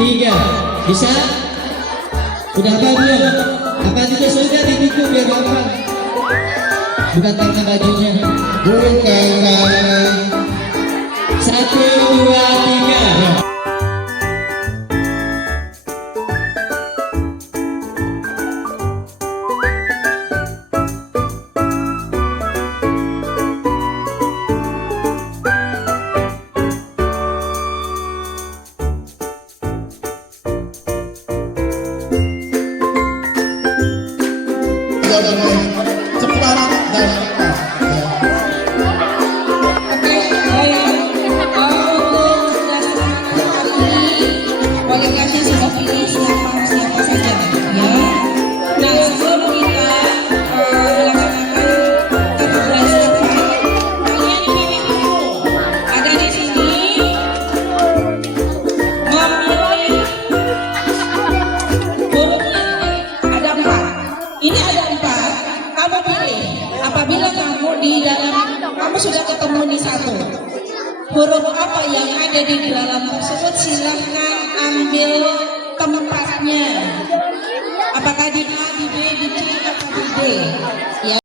3. Bisa? Udah apa belum? Apa juga sudah ditikuk biar gampang? Bukan karena bajunya. Bukan karena 1, 2, 3. cepat dan tepat. Oke, baik. Untuk boleh kasih sudah pilih siapa saja, ya. Nah, sebelum kita melaksanakan satu belajar kalian pilih dulu. Ada di sini memilih hurufnya ada 4. Ini ada 4. Kamu pilih. Apabila kamu di dalam kamu sudah ketemu di 1 huruf apa yang ada di dalam tersebut, silahkan ambil tempatnya. Apakah di A, di B, di C, atau di D? Ya.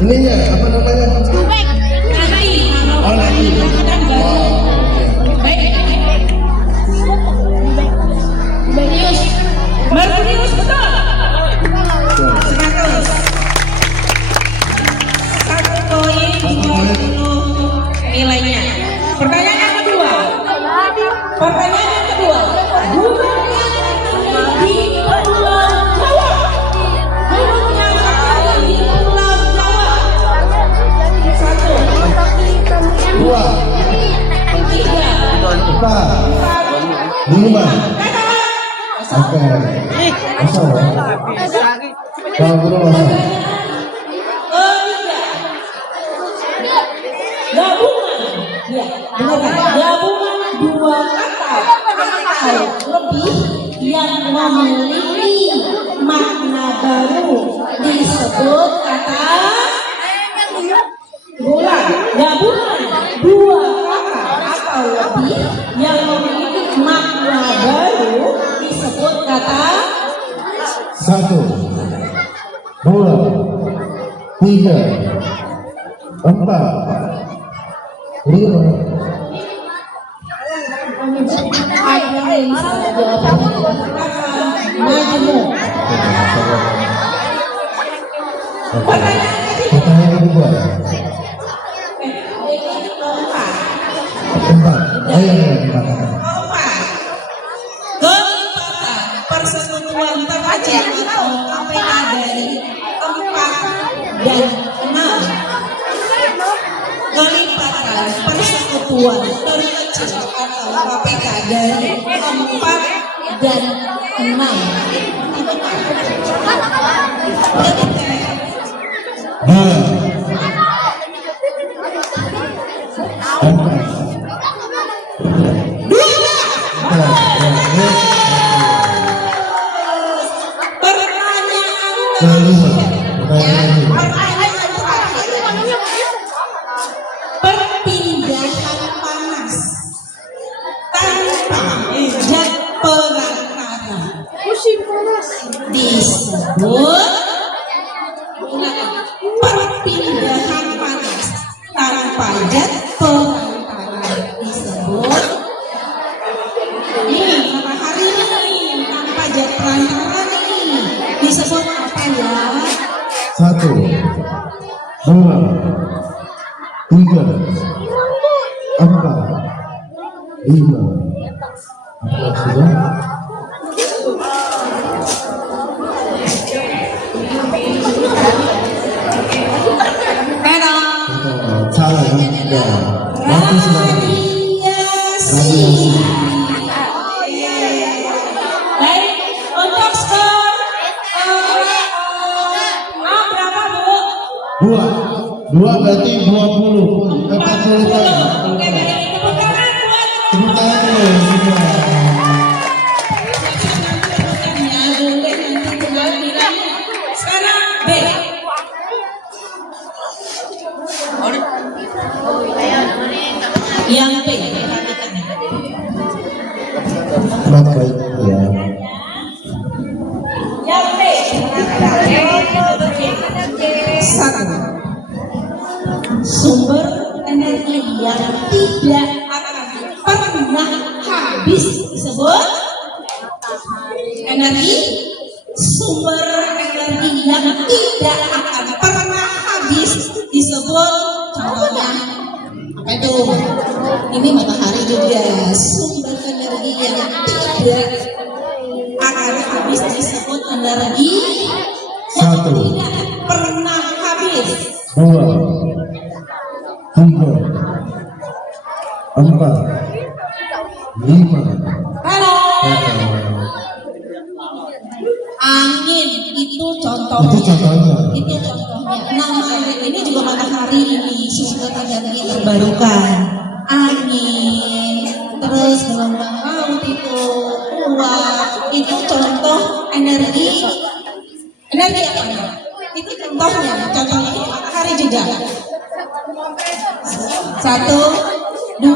Ininya apa namanya? Oh, lagi. Merkurius, betul. 100. 1 poin 20 nilainya. Pertanyaan yang kedua. Gunung yang tertinggi di Pulau Jawa. Gunung yang tertinggi di Pulau Jawa. 1, 2, 3, 4, 5. Oke. Kosong ya? Kalau guru kosong. Gabungan, ya, benar. Gabungan 2 kata atau lebih yang memiliki makna baru disebut kata bulan. Gabungan 2 kata atau lebih yang memiliki makna baru disebut kata 1, 2, 3, 4, 5. Ada yang salah jawabannya majemuk. Pertanyaan ketiga. Pertanyaan kedua. Empat. Ayo dikatakan. Kelipatan persekutuan terkecil atau KPK dari 4 dan 6. Kelipatan persekutuan terkecil atau KPK dari 4 dan 6. Dua. Perpindahan panas tanpa zat perantara disebut perpindahan panas tanpa zat perantara disebut nih matahari nih tanpa zat perantara nih disebut apa ya? 1, 2, 3, 4, 5. Sudah. Salah ya. Waktu sudah. Radiasi. Baik, untuk skor berapa Bu? 2 berarti 20. 40 kan? Oke, baik. Tepuk tangan buat Tepuk tangan dulu. ya, boleh nanti buat bilang. Sekarang B. Yang B. Baik ya. Yang B. Satu. Sumber energi yang tidak akan pernah habis disebut energi. Sumber energi yang tidak akan pernah habis disebut contohnya apa itu? Ini matahari juga. Sumber energi yang tidak akan habis disebut energi yang 1, tidak pernah habis. 2, 3, 4, 5. Halo. Angin itu contohnya. Itu contohnya. Itu contohnya. Nama ini juga matahari ini sumber energi terbarukan. Angin, terus gelombang laut itu uap, itu contoh energi. Energi apa ya? Itu contohnya ini matahari juga. 1, 2,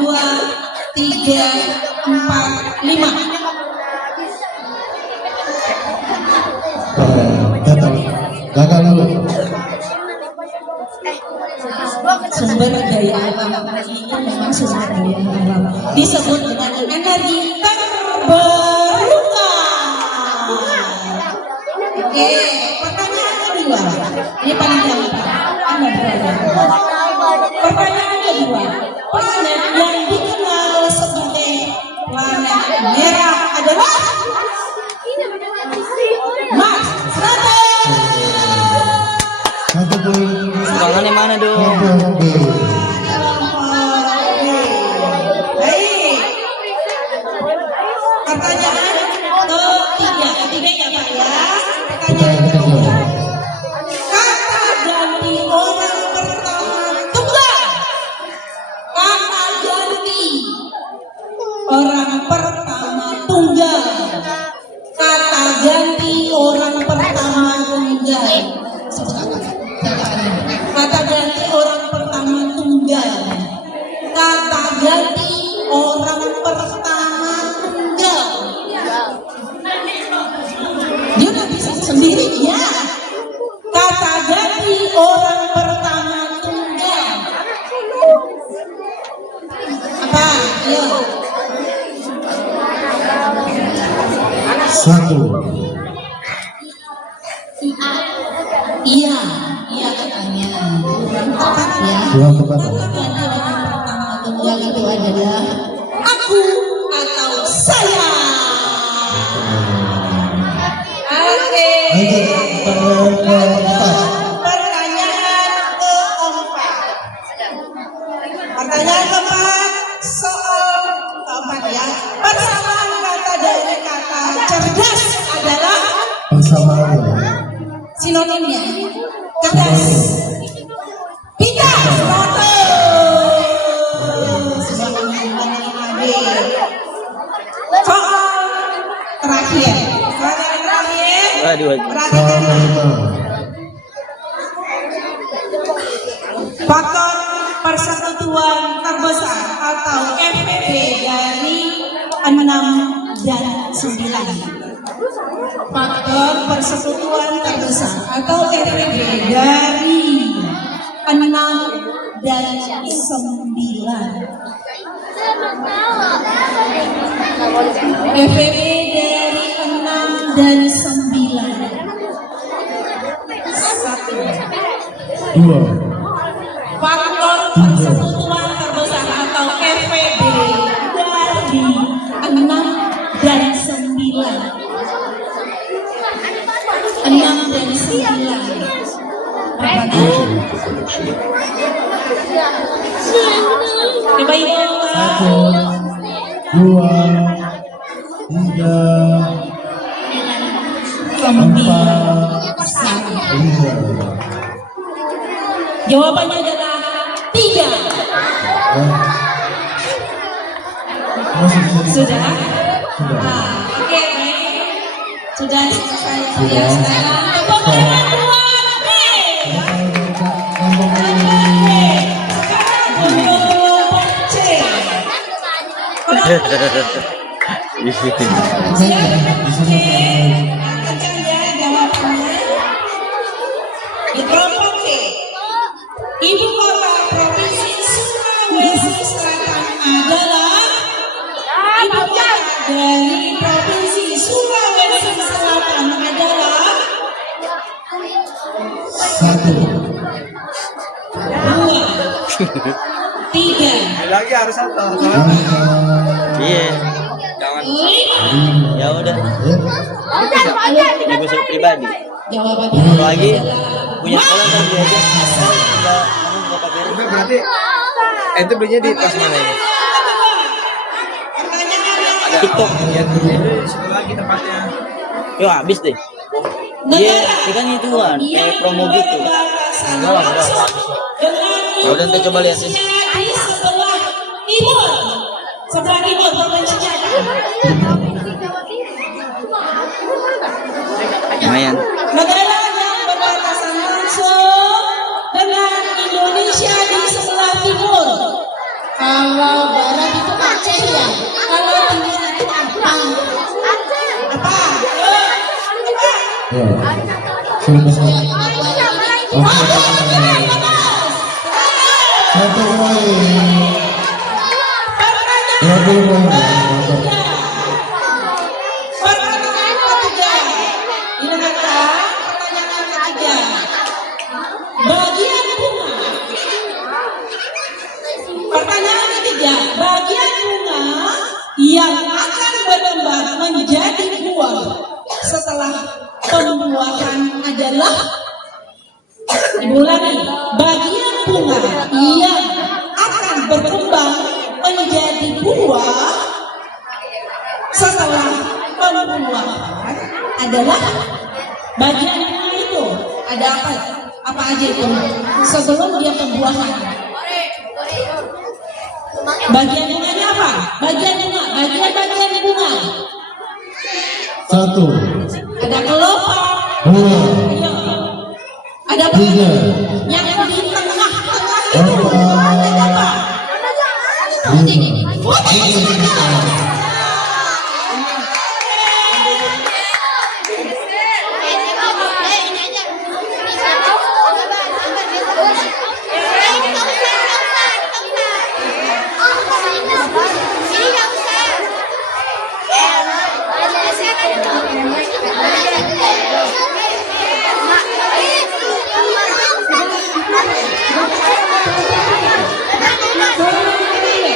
3, 4, 5. Gagal dulu. Sumber daya alam itu memang sumber daya alam disebut dengan energi terbarukan. Oke, pertanyaan kedua. Ini paling gampang. Anda berada. Pertanyaan kedua. Planet yang dikenal sebagai planet merah adalah Mars. Satu poin. Sumbangan yang mana dong? Baik. Pertanyaan ketiga ya Pak ya. Pertanyaan ketiga. Kata ganti orang pertama tunggal. Kata ganti orang pertama tunggal. Kata ganti orang pertama tunggal. Kata ganti orang pertama tunggal. Kata ganti orang pertama tunggal. Dia nggak bisa sendiri ya. Kata ganti orang pertama tunggal. Apa? Ayo. 1, Iya, iya katanya. Yang pertama. Yang itu adalah aku atau saya. Oke. Pertanyaan keempat. Pertanyaan keempat soal keempat ya. Persamaan kata dari kata cerdas adalah Persamaan. sinonimnya. Cerdas. Pintar. Faktor persekutuan terbesar atau FPB dari 6 dan 9. Faktor persekutuan terbesar atau FPB dari 6 dan 9. FPB dari 6 dan 9. 2. Faktor persekutuan terbesar atau FPB dari 6 dan 9. 6 dan 9. Coba ibu. 1, 2, 3, 4, 5. Jawabannya adalah 3. Sudah? Oke. Sudah selesai ya sekarang. Tepuk tangan buat B. Sekarang untuk C. Kencang ya jawabannya. Di kelompok C. Ibu kota Provinsi Sulawesi Selatan adalah ibu kota dari Provinsi Sulawesi Selatan adalah 1, 2, 3, lagi harus satu. Iya. Jangan. Ya udah. Ini gue pribadi. Jawabannya Lagi adalah punya sekolah kan dia aja. Enggak pakai rumah berarti. Itu belinya di kelas mana ini? TikTok. Ya, sekolah lagi tempatnya. Yuk habis deh. Dia kan itu kan kayak promo gitu. Enggak. Ya udah kita coba lihat sih. di sebelah timur. Sebelah timur provinsinya. Lumayan. Negara yang berbatasan langsung dengan Indonesia di sebelah timur. Kalau barat itu Aceh ya. Kalau timur itu apa? Apa? Ya. Sudah selesai. Satu poin. Berapa poin? Pertanyaan ketiga. Ingatkan pertanyaan ketiga. Bagian bunga. Pertanyaan ketiga. Bagian bunga yang akan berkembang menjadi buah setelah pembuahan adalah diulangi. Bagian bunga yang akan berkembang menjadi buah setelah pembuahan adalah bagian bunga itu ada apa aja itu sebelum dia pembuahan. Bagian bunganya apa? Bagian bunga. 1, Ada kelopak. 2, Ayo. Ada apa? 3, Yang di tengah itu. 4, Ada apa? 5. Mak,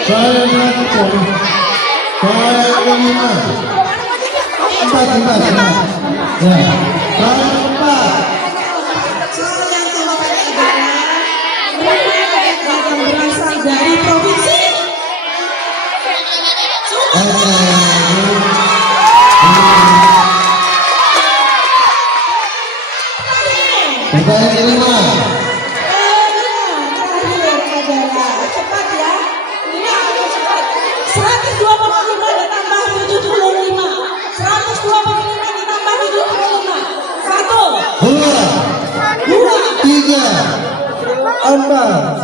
Saya melakukan. Saya kelima. Empat. Ya. Saya empat. Yang berasal dari provinsi Pertanyaan kelima. terakhir adalah cepat ya. Ini agak cepat. 125 ditambah 75. 125 ditambah 75. 1, 2, 3, 4.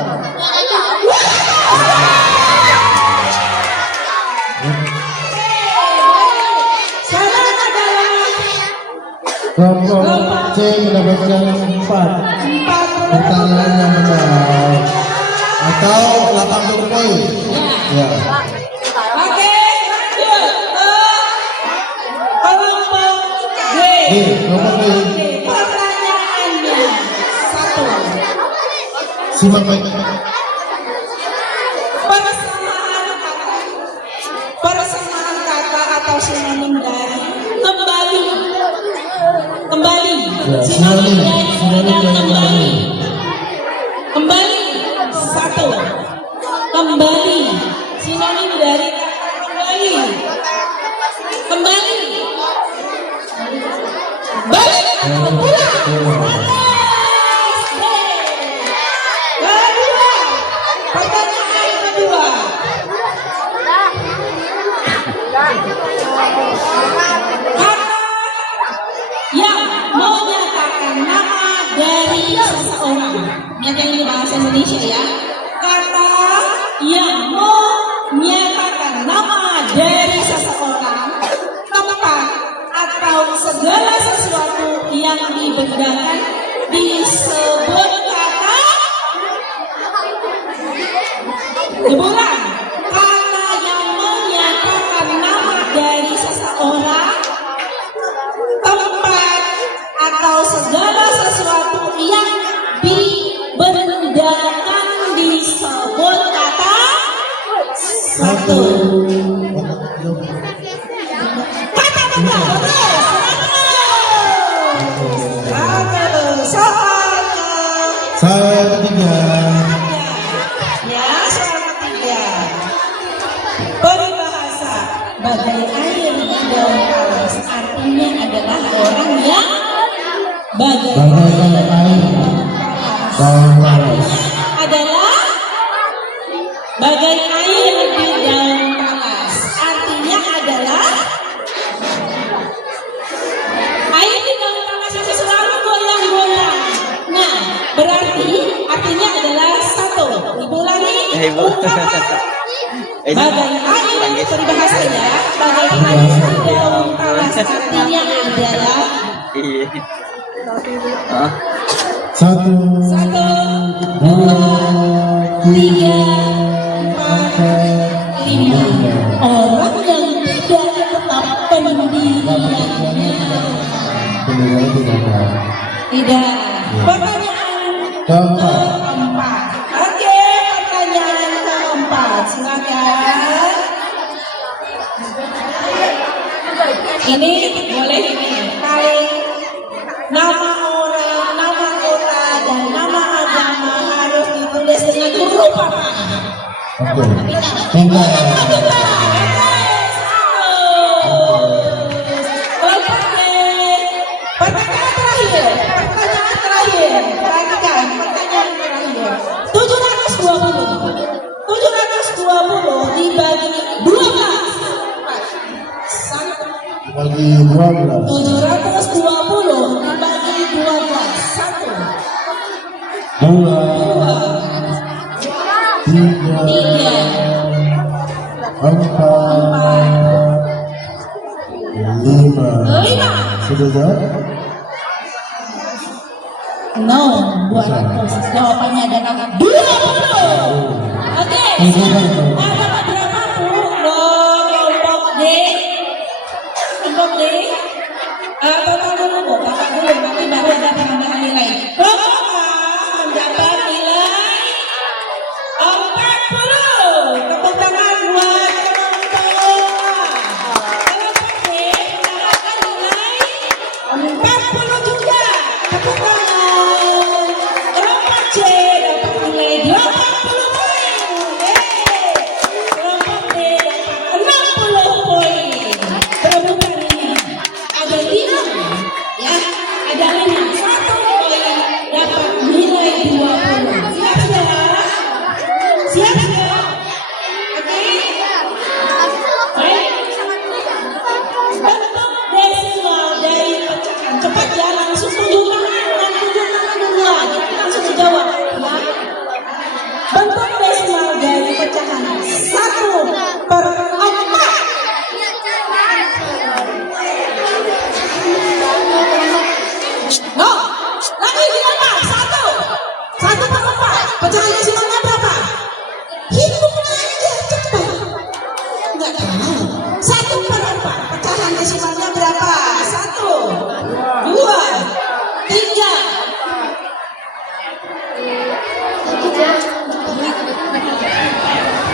salah adalah Kelompok C mendapatkan 4 pertanyaan yang benar atau 80 poin. Ya. Oke, lanjut ke kelompok D. Kelompok D. Pertanyaannya 1. Simak baik. Persamaan kata atau sinonim dari kembali. Sinonim dari kembali. Kembali. 1. Kembali. Sinonim dari kata kembali. Kembali. Balik atau pulang. Kedua. Pertanyaan kedua. Kata yang menyatakan nama dari seseorang. Lihat yang ini bahasa Indonesia ya. Kata yang menyatakan nama dari seseorang, tempat atau segala sesuatu yang dibedakan disebut kata. Diulang. Kata yang menyatakan nama dari seseorang, tempat atau segala sesuatu yang dibedakan disebut kata. 1. Kata betul. Soal Saya ketiga. ya, soal ketiga. Peribahasa bagai air di daun talas artinya adalah orang yang bagai Bagaikan air daun talas. adalah bagai air di daun talas artinya adalah air di daun talas itu selalu goyang-goyang. Nah, berarti artinya adalah 1. Diulangi ungkapan bagai air, peribahasanya bagai air di daun talas artinya adalah Iya. Hah? 1, 1, 2, 3, 3, 4, 5. Orang yang tidak tetap pendiriannya. Pendengar tidak. Tidak. Pertanyaan Keempat. keempat. Oke, pertanyaan keempat. Silakan. Ini boleh ini. Paling nama orang, nama kota, dan nama agama harus ditulis dengan huruf apa? Oke. Tinggal. Pertanyaan terakhir. Perhatikan, pertanyaan terakhir. 720 dibagi 12. Bagi 12. 720 dibagi 12. 1, 2, 3, 4, 5. 5. Sudah jawab? No, 200. Jawabannya adalah 20. Oke, ada berapa loh kelompok D? Kelompok D? Total dulu, nanti baru ada penambahan nilai. Kelompok A mendapat nilai 40. Tepuk tangan.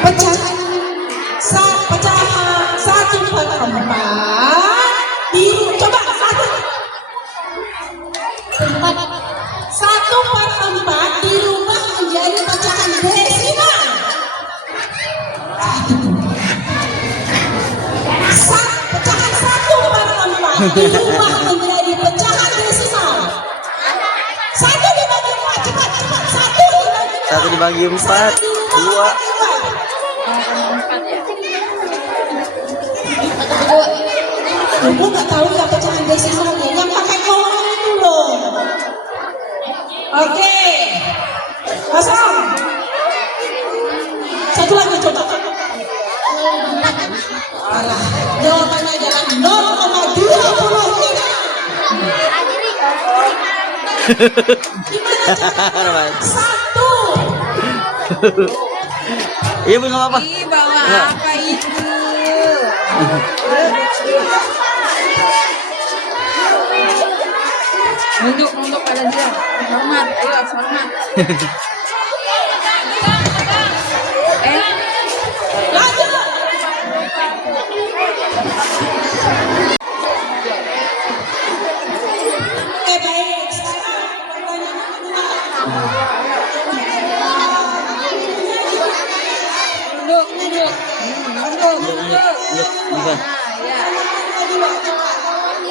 pecahan 1/4 di coba 1/4 dirubah menjadi pecahan desimal. Pecahan 1/4 dirubah menjadi pecahan desimal. 1 dibagi 4, cepat 1 dibagi 4. 1 dibagi 4, 2. Gue nggak tahu nggak pecahan desimalnya, yang pakai kolom itu loh. Oke, kosong. Satu lagi coba. Alah, jawabannya adalah 0,23. Gimana cara? 1. Iya bu, nggak apa-apa. Ih, bawa apa itu? Nunduk pada dia. Hormat, ayo hormat. Lanjut. Baik. Sekarang pertanyaan kedua. Nunduk. Bukan. Ya.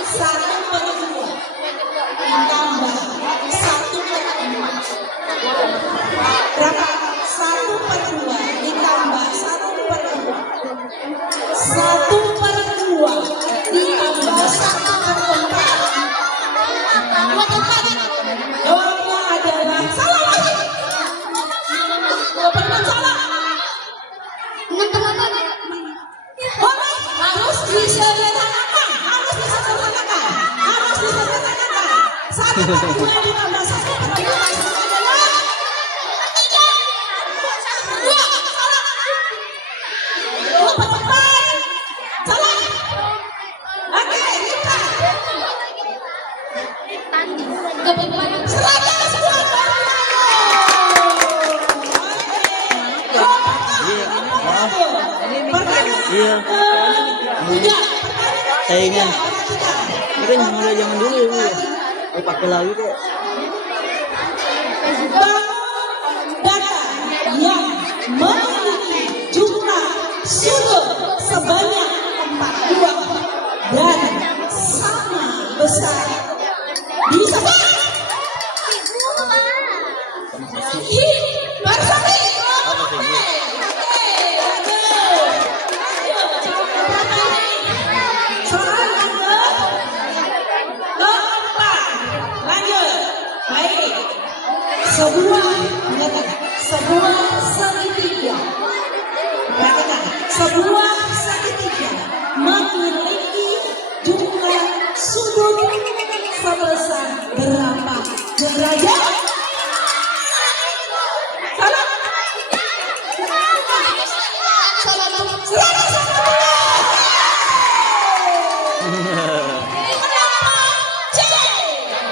1/2 ditambah 1/4. Berapa? 1/2 ditambah 1/2. 1/2 ditambah 1/4. Jawabnya adalah salah lagi. Jawabannya salah. Boleh, harus disederhanakan. 1/2 ditambah 1/4 adalah 2. Salah. 2/4. Salah. Oke, kita. Iya. Saingan. Ini kan mulai zaman dulu ya bu. Oh, pakai lagi kok. Data yang memiliki jumlah sudut sebanyak 42 dan sama besar disebut bersama. Sebuah segitiga. Perhatikan, sebuah segitiga memiliki jumlah sudut sebesar berapa derajat? Salah.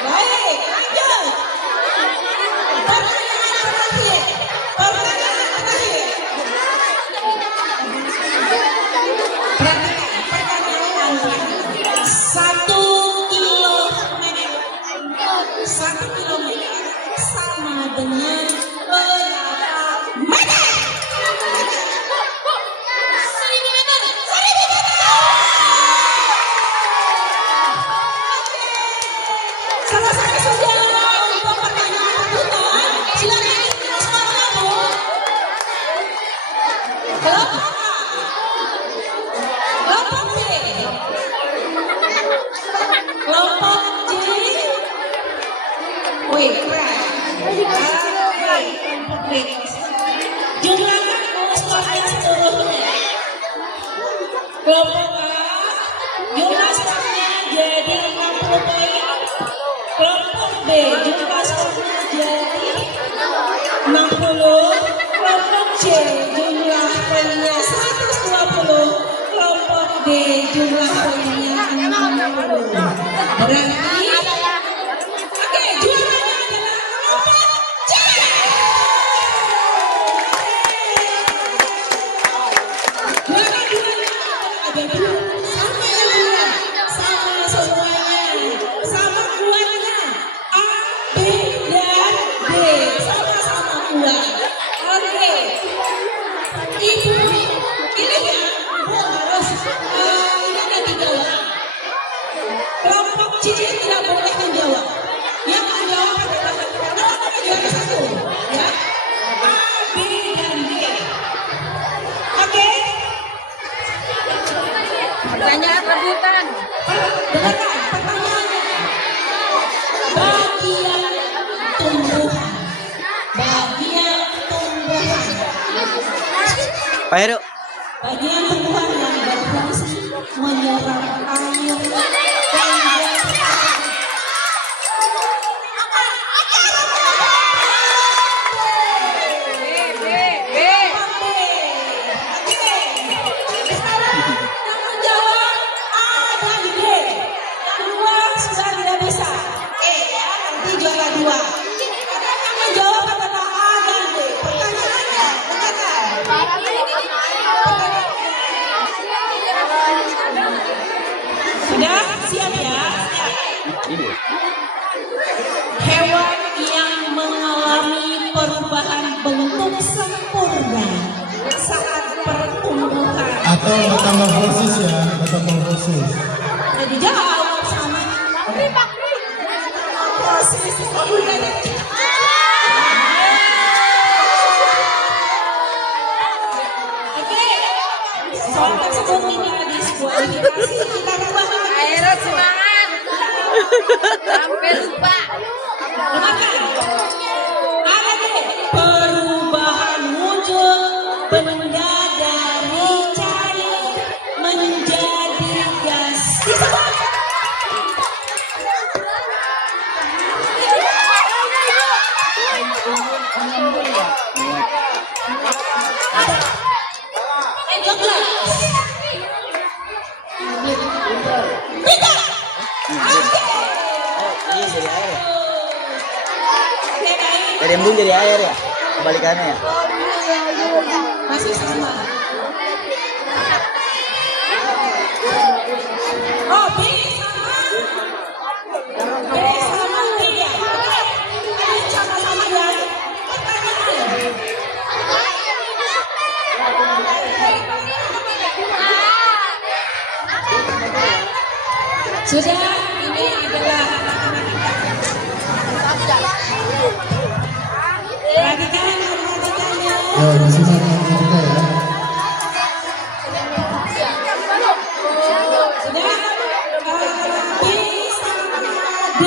Baik, lanjut. Pertanyaan terakhir. Pertanyaan terakhir. 1 kilometer. 1 kilometer sama dengan berapa meter? 1000 meter. 1000 meter. Selesai sudah untuk pertanyaan lanjutan. Silakan isi suara Bu. Kelompok A. Kelompok B. Kelompok C. Wih, keren. Kelompok B. Jumlahkan skornya seluruhnya. Kelompok A, jumlah skornya jadi 60 poin. Kelompok B, jumlah skornya jadi 60. Kelompok C, jumlah poinnya 120. Kelompok D, jumlah poinnya 60. Berarti, oke, juaranya adalah kelompok C. Pak Heru. Bagian Tuhan yang berfungsi menyerap air dan sudah siap ya? Hewan yang mengalami perubahan bentuk sempurna saat pertumbuhan. Atau metamorfosis ya, metamorfosis. Jadi jawab sama proses Oke, soal tersebut ini diskualifikasi kita rubah. Ayo semangat. Sampai lupa. Ada deh perubahan wujud benda dari cair menjadi gas. Iya jadi air ya. Dari embun jadi air ya. Kebalikannya ya. Masih sama. Oh, B sama. B sama dia. Ini sama-sama ya. Pertanyaan. Sudah, ini adalah matematikanya. Ya, disimak matematika ya. Sudah, B sama D.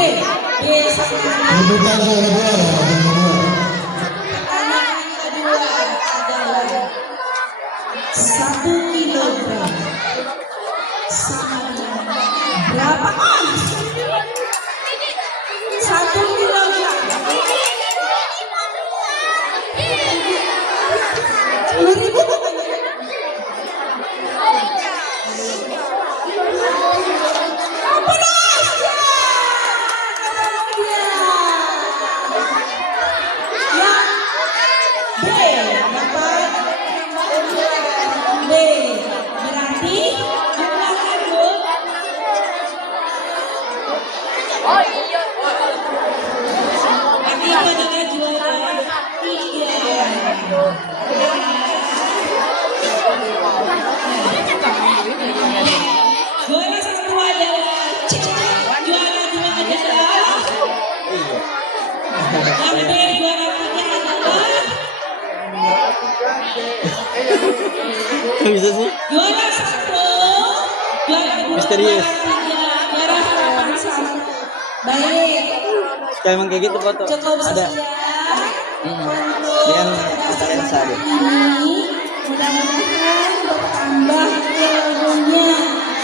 B sama D. Rebutan soal kedua ya, yang kedua. Pertanyaan kedua adalah 1 kilogram sama dengan berapa ons? 1 kilogram. 10.000 katanya. Apa nasinya? Kata dia. Yang B dapat B. Berarti jumlahkan Bu. Berarti ketika juara 3. Juara 1 adalah C. Juara 2 adalah yang B. Juara 3 adalah Kok bisa sih? juara 1, juara 2, Misterius. juara 3, juara harapan 1. Baik, Kayak emang kayak gitu foto. cukup Ada. sekian Ini kan untuk Lensa deh. ini. Mudah-mudahan bertambah ilmunya.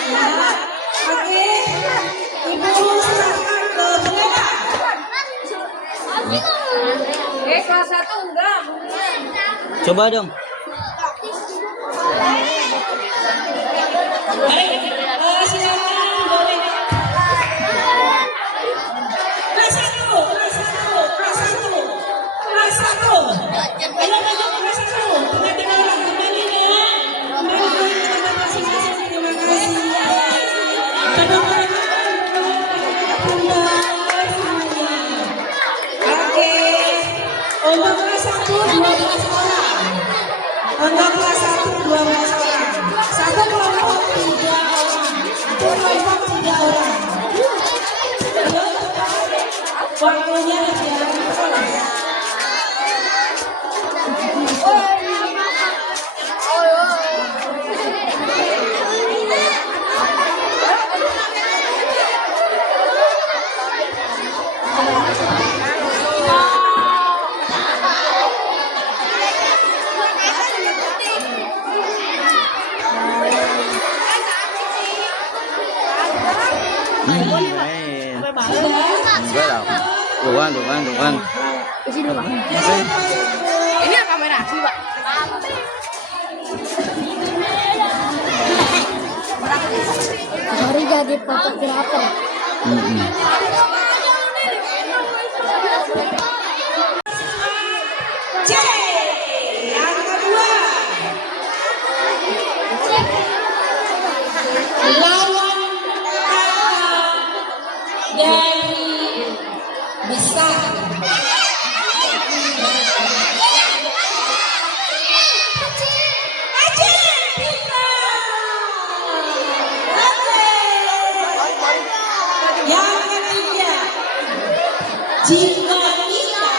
Ya, oke. Ibu silakan ke belakang. Kelas 1 enggak. Coba dong. Baik, silakan boleh. Kelas 1, kelas 1, kelas 1, kelas 1. Ayo maju ke kelas 1. Tiga orang kembali ya. Kembali ke tempat masing-masing. Terima kasih. Oke. Untuk kelas 1 12 orang. Untuk kelas 1 12 orang. Satu kelompok 3 orang. Satu kelompok 3 orang. Waktunya dijalankan. Tuh kan. Di sini, Pak. Ini yang kamera asli, Pak. Sorry jadi fotografer. C. Yang kedua. Lawan kata dari besar. Yang ketiga, jika kita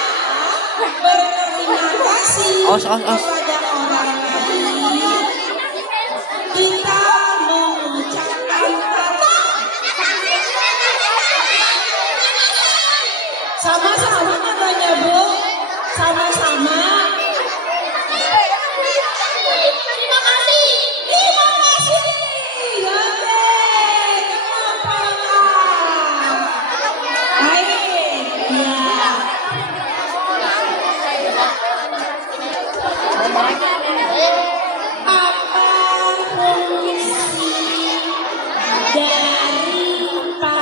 berterima kasih Os. kepada orang lain, kita mengucapkan kata sama-sama katanya Bu, sama-sama. Terima kasih. Oke, kenapa? Baik, ya. Apa fungsi daripada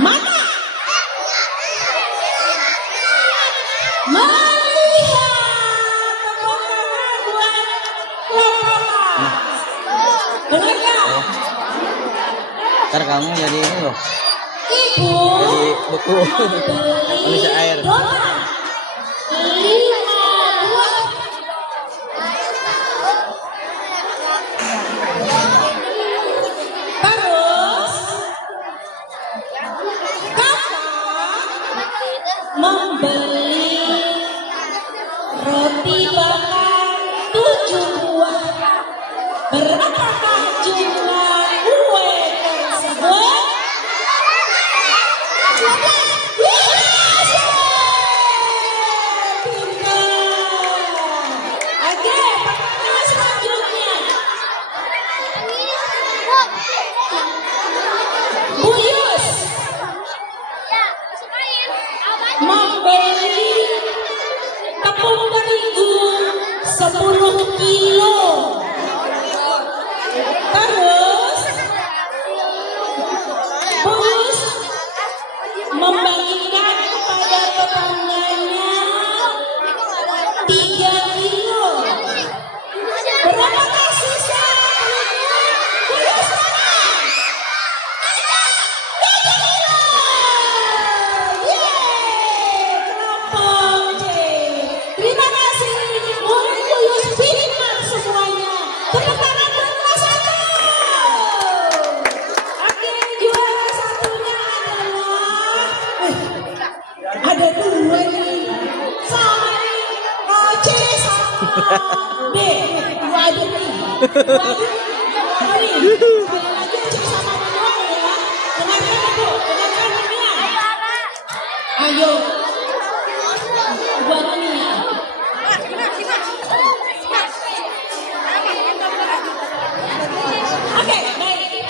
mata? Melihat. Tepuk tangan buat lapangan. Benar nggak? Ntar kamu jadi ini loh. Ibu Jadi buku manusia air. donat 5 buah. Terus kakak membeli roti bakar 7 buah. Berapakah jumlah kue tersebut? Oke, pertanyaan selanjutnya. Bu Yus membeli tepung terigu 10 kilo. Terus Bu Yus membagikan kepada tetangganya 3 kilo. Berapakah sisa? Bu Yus mana? 3 kilo. Yeay, kelompok C. Terima kasih. Murid Bu Yus pintar semuanya. Tepuk tangan buat kelas 1. Oke, juara satunya adalah ada 2 nih. Sama nih. C sama B. 2 ada nih. 2 ada nih. Sekali lagi C sama B doang ya. Dengarkan Ibu, dengarkan dunia. Ayo. 2 ada nih ya. Oke, baik.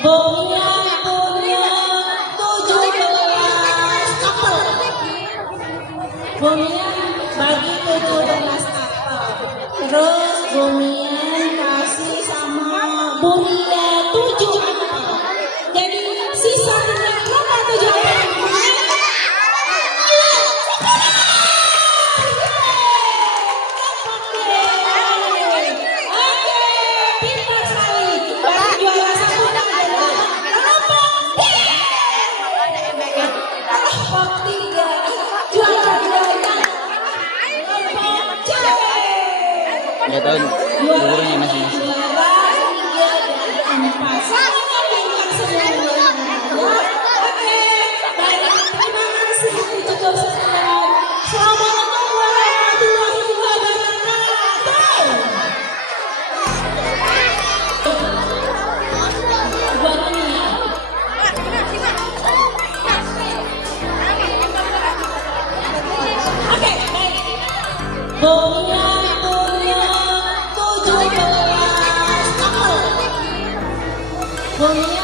Bomian punya 17 apel. Bomian bagi 17 apel. Terus Bomian kasih sama Bunda 7 apel. Jadi sisanya berapa 7 apel? Oke, pintar sekali. Baru juara satu adalah kelompok B. Kelompok 3 juara 2-nya kelompok C. Nggak tahu gurunya masing-masing. Juara 3 dan 4. Semuanya pintar semua. Oke, baik. Terima kasih. Cukup sekian. Assalamualaikum warahmatullahi wabarakatuh. Buat ini ya. Oke, baik. Bomian punya 17 apel. Bomian